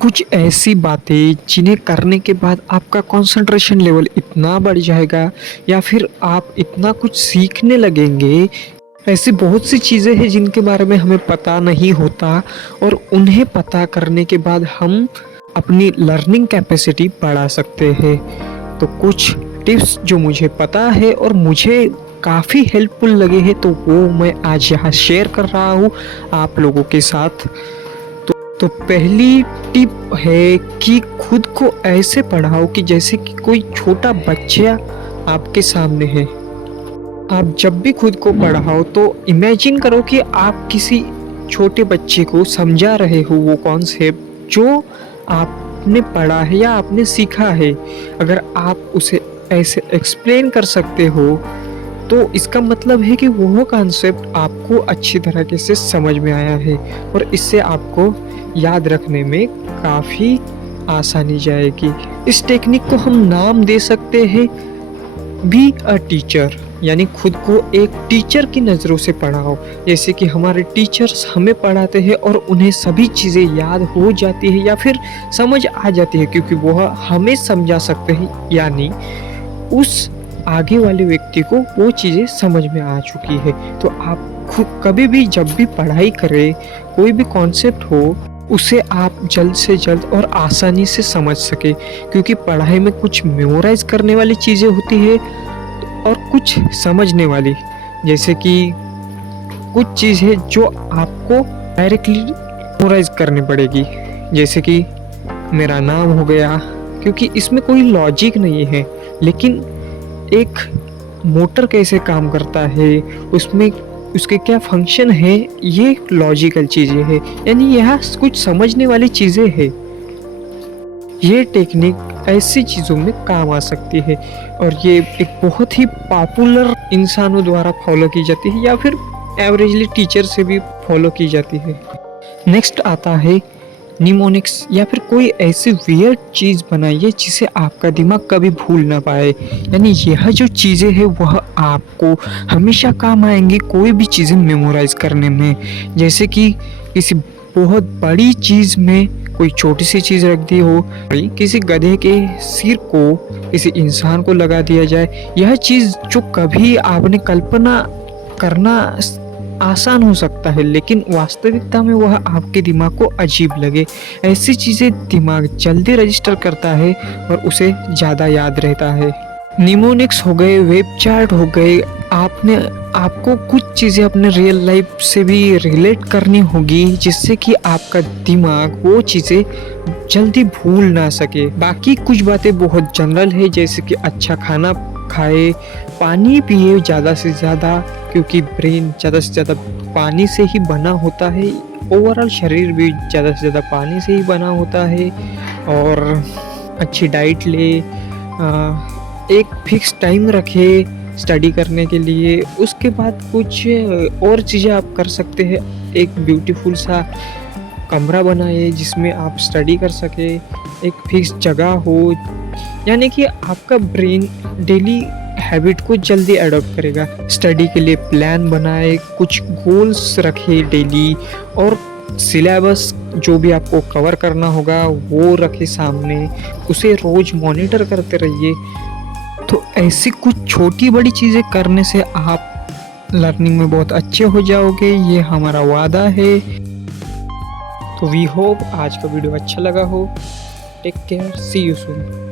कुछ ऐसी बातें जिन्हें करने के बाद आपका कंसंट्रेशन लेवल इतना बढ़ जाएगा या फिर आप इतना कुछ सीखने लगेंगे। ऐसी बहुत सी चीज़ें हैं जिनके बारे में हमें पता नहीं होता और उन्हें पता करने के बाद हम अपनी लर्निंग कैपेसिटी बढ़ा सकते हैं। तो कुछ टिप्स जो मुझे पता है और मुझे काफ़ी हेल्पफुल लगे हैं, तो वो मैं आज यहाँ शेयर कर रहा हूँ आप लोगों के साथ। तो पहली टिप है कि खुद को ऐसे पढ़ाओ कि जैसे कि कोई छोटा बच्चा आपके सामने है। आप जब भी खुद को पढ़ाओ तो इमेजिन करो कि आप किसी छोटे बच्चे को समझा रहे हो वो कॉन्सेप्ट जो आपने पढ़ा है या आपने सीखा है। अगर आप उसे ऐसे एक्सप्लेन कर सकते हो तो इसका मतलब है कि वो कॉन्सेप्ट आपको अच्छी तरीके से समझ में आया है और इससे आपको याद रखने में काफ़ी आसानी जाएगी। इस टेक्निक को हम नाम दे सकते हैं बी अ टीचर, यानी खुद को एक टीचर की नज़रों से पढ़ाओ। जैसे कि हमारे टीचर्स हमें पढ़ाते हैं और उन्हें सभी चीज़ें याद हो जाती है या फिर समझ आ जाती है क्योंकि वह हमें समझा सकते हैं, यानी उस आगे वाले व्यक्ति को वो चीज़ें समझ में आ चुकी है। तो आप खुद कभी भी जब भी पढ़ाई करें, कोई भी कॉन्सेप्ट हो, उसे आप जल्द से जल्द और आसानी से समझ सके, क्योंकि पढ़ाई में कुछ मेमोराइज करने वाली चीज़ें होती है और कुछ समझने वाली। जैसे कि कुछ चीज़ है जो आपको डायरेक्टली मेमोराइज करनी पड़ेगी, जैसे कि मेरा नाम हो गया, क्योंकि इसमें कोई लॉजिक नहीं है, लेकिन एक मोटर कैसे काम करता है, उसमें उसके क्या फंक्शन है, ये लॉजिकल चीज़ें हैं, यानी यह कुछ समझने वाली चीज़ें हैं। ये टेक्निक ऐसी चीज़ों में काम आ सकती है और ये एक बहुत ही पॉपुलर इंसानों द्वारा फॉलो की जाती है या फिर एवरेजली टीचर से भी फॉलो की जाती है। नेक्स्ट आता है निमोनिक्स, या फिर कोई ऐसी वियर्ड चीज़ बनाइए जिसे आपका दिमाग कभी भूल ना पाए। यानी यह जो चीज़ें हैं वह आपको हमेशा काम आएंगी कोई भी चीज़ें मेमोराइज करने में। जैसे कि किसी बहुत बड़ी चीज़ में कोई छोटी सी चीज़ रख दी हो, किसी गधे के सिर को किसी इंसान को लगा दिया जाए, यह चीज़ जो कभी आपने कल्पना करना आसान हो सकता है लेकिन वास्तविकता में वह आपके दिमाग को अजीब लगे। ऐसी चीज़ें दिमाग जल्दी रजिस्टर करता है और उसे ज़्यादा याद रहता है। निमोनिक्स हो गए, वेब चार्ट हो गए, आपको कुछ चीज़ें अपने रियल लाइफ से भी रिलेट करनी होगी जिससे कि आपका दिमाग वो चीज़ें जल्दी भूल ना सके। बाकी कुछ बातें बहुत जनरल है, जैसे कि अच्छा खाना खाए, पानी पिए ज़्यादा से ज़्यादा, क्योंकि ब्रेन ज़्यादा से ज़्यादा पानी से ही बना होता है, ओवरऑल शरीर भी ज़्यादा से ज़्यादा पानी से ही बना होता है। और अच्छी डाइट ले, एक फिक्स टाइम रखे स्टडी करने के लिए। उसके बाद कुछ और चीज़ें आप कर सकते हैं, एक ब्यूटीफुल सा कमरा बनाए जिसमें आप स्टडी कर सके, एक फिक्स जगह हो, यानी कि आपका ब्रेन डेली हैबिट को जल्दी अडॉप्ट करेगा। स्टडी के लिए प्लान बनाए, कुछ गोल्स रखे डेली, और सिलेबस जो भी आपको कवर करना होगा वो रखे सामने, उसे रोज़ मॉनिटर करते रहिए। तो ऐसी कुछ छोटी बड़ी चीज़ें करने से आप लर्निंग में बहुत अच्छे हो जाओगे, ये हमारा वादा है। तो वी होप आज का वीडियो अच्छा लगा हो। Take care, see you soon.